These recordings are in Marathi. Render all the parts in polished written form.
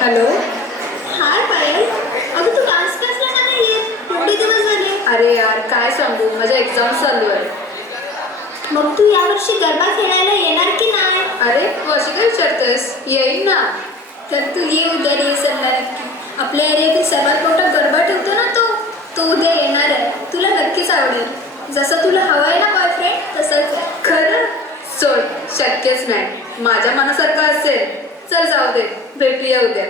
हॅलो. हाय पायल, अगं तू डान्स क्लासला का नाही येत? एवढे दिवस झाले. अरे यार काय सांगू, माझा एक्झाम चालू आहे. मग तू यावर्षी गरबा खेळायला येणार की नाही? अरे तू अशी काय विचारतेस? येईन ना. तर तू ये उद्या रिहर्सलला नक्की. आपल्या एरियातील सर्वात मोठा गरबा ठेवतो ना तो उद्या येणार आहे. तुला नक्कीच आवडेल. जसं तुला हवं आहे ना बॉयफ्रेंड तसंच आहे. खरं? सोड, शक्यच नाही. माझ्या मनासारखं असेल. चल जाऊ दे, भेटूया उद्या.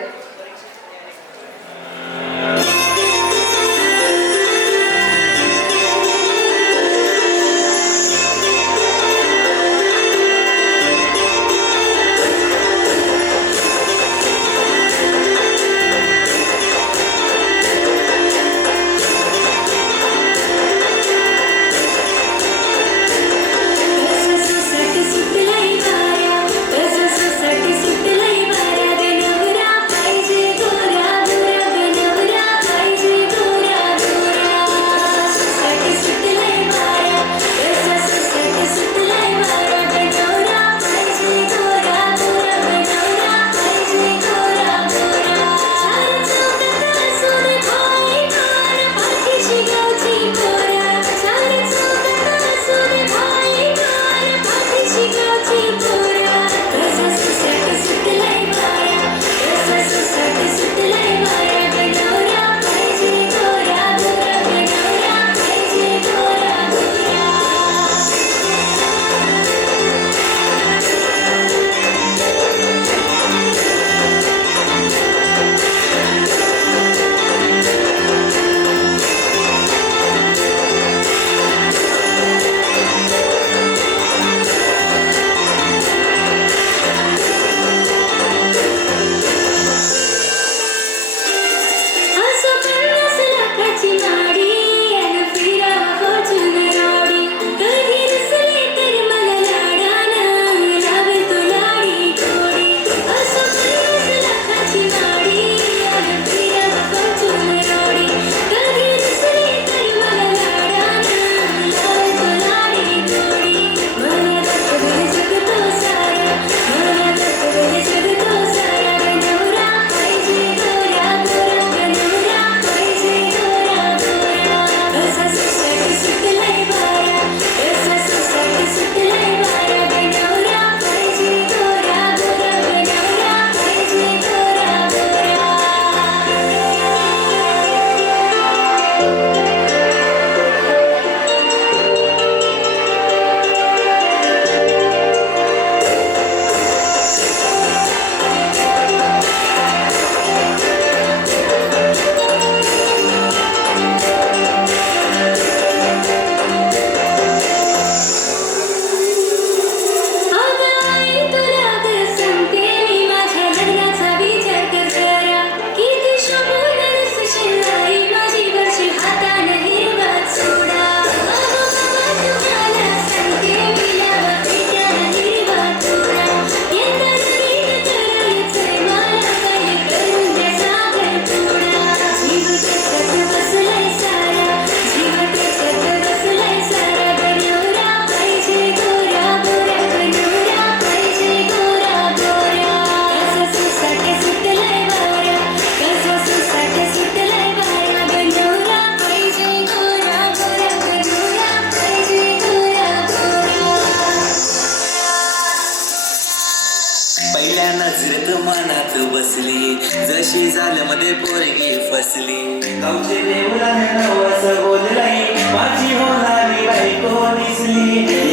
पहिल्या नजरेत मनात बसली, जशी झाल्यामध्ये पोरगी फसली. गावचे देवला नवस बोललाई, माझी होणारी बायको दिसली.